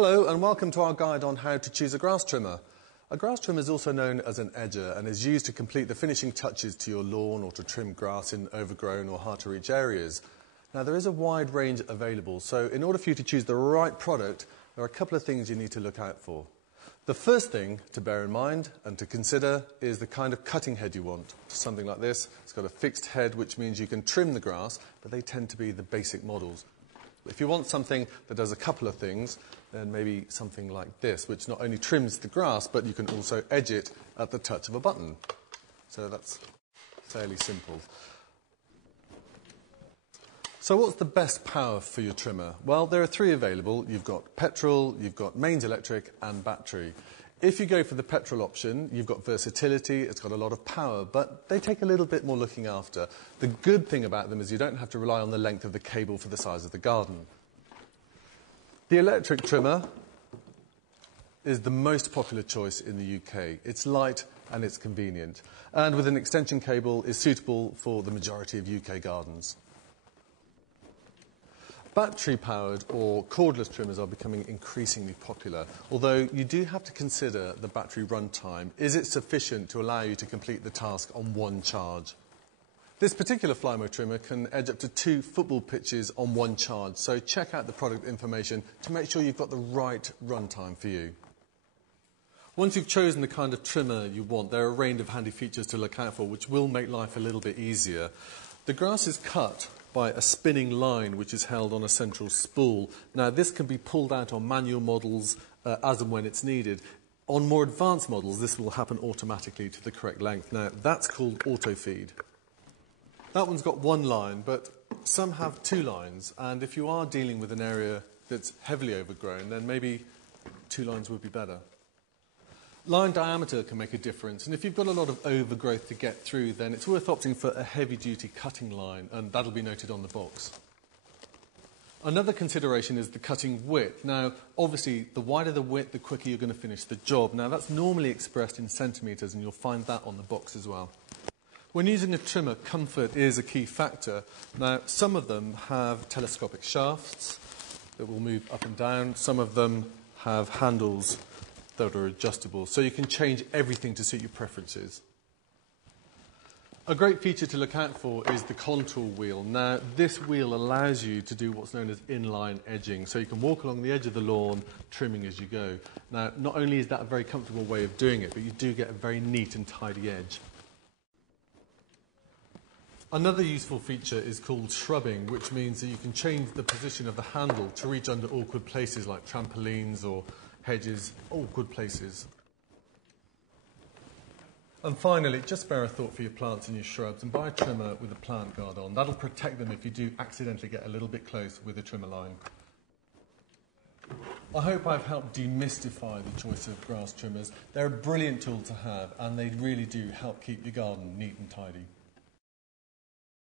Hello and welcome to our guide on how to choose a grass trimmer. A grass trimmer is also known as an edger and is used to complete the finishing touches to your lawn or to trim grass in overgrown or hard to reach areas. Now there is a wide range available, so in order for you to choose the right product, there are a couple of things you need to look out for. The first thing to bear in mind and to consider is the kind of cutting head you want. Something like this, it's got a fixed head which means you can trim the grass, but they tend to be the basic models. If you want something that does a couple of things, then maybe something like this, which not only trims the grass, but you can also edge it at the touch of a button. So that's fairly simple. So what's the best power for your trimmer? Well, there are three available. You've got petrol, you've got mains electric, and battery. If you go for the petrol option, you've got versatility, it's got a lot of power, but they take a little bit more looking after. The good thing about them is you don't have to rely on the length of the cable for the size of the garden. The electric trimmer is the most popular choice in the UK. It's light and it's convenient, and with an extension cable is suitable for the majority of UK gardens. Battery-powered or cordless trimmers are becoming increasingly popular, although you do have to consider the battery runtime. Is it sufficient to allow you to complete the task on one charge? This particular Flymo trimmer can edge up to 2 football pitches on one charge, so check out the product information to make sure you've got the right runtime for you. Once you've chosen the kind of trimmer you want, there are a range of handy features to look out for which will make life a little bit easier. The grass is cut by a spinning line which is held on a central spool. Now this can be pulled out on manual models as and when it's needed. On more advanced models this will happen automatically to the correct length. Now that's called auto feed. That one's got one line, but some have 2 lines, and if you are dealing with an area that's heavily overgrown, then maybe 2 lines would be better. Line diameter can make a difference, and if you've got a lot of overgrowth to get through, then it's worth opting for a heavy-duty cutting line, and that'll be noted on the box. Another consideration is the cutting width. Now, obviously, the wider the width, the quicker you're going to finish the job. Now, that's normally expressed in centimetres, and you'll find that on the box as well. When using a trimmer, comfort is a key factor. Now, some of them have telescopic shafts that will move up and down. Some of them have handles that are adjustable, so you can change everything to suit your preferences. A great feature to look out for is the contour wheel. Now, this wheel allows you to do what's known as inline edging, so you can walk along the edge of the lawn, trimming as you go. Now, not only is that a very comfortable way of doing it, but you do get a very neat and tidy edge. Another useful feature is called shrubbing, which means that you can change the position of the handle to reach under awkward places like trampolines or hedges, awkward places. And finally, just spare a thought for your plants and your shrubs and buy a trimmer with a plant guard on. That'll protect them if you do accidentally get a little bit close with a trimmer line. I hope I've helped demystify the choice of grass trimmers. They're a brilliant tool to have and they really do help keep your garden neat and tidy.